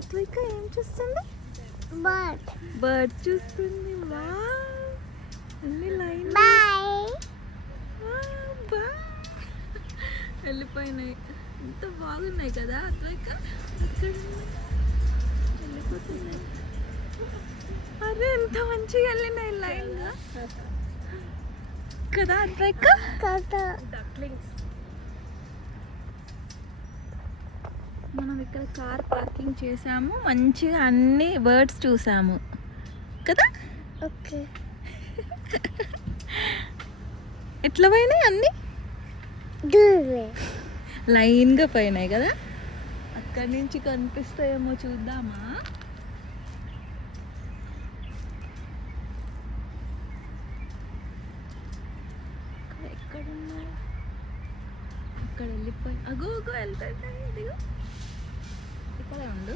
అద్వైక ఏం చూస్తుంది? Bird. Bird చూస్తుంది. వావ్, అన్ని లైన్ బాయ్. వెళ్ళిపోయినాయి. ఎంత బాగున్నాయి కదా అద్వైక. ఇక్కడ వెళ్ళిపోతున్నాయి. అరే ఎంత మంచిగా వెళ్ళినాయి లైన్ కదా అద్వైక. కదా. మనం ఇక్కడ కార్ పార్కింగ్ చేసాము, మంచిగా అన్ని బర్డ్స్ చూసాము కదా. ఓకే. ఎట్లా పోయినాయి అన్ని? లైన్గా పోయినాయి కదా. అక్కడి నుంచి కనిపిస్తాయేమో చూద్దామా. ఎక్కడున్నాయి? అక్కడ వెళ్ళిపోయి అగో అగో వెళ్తాయి. ఇదిగో ఇక్కడ ఉండు.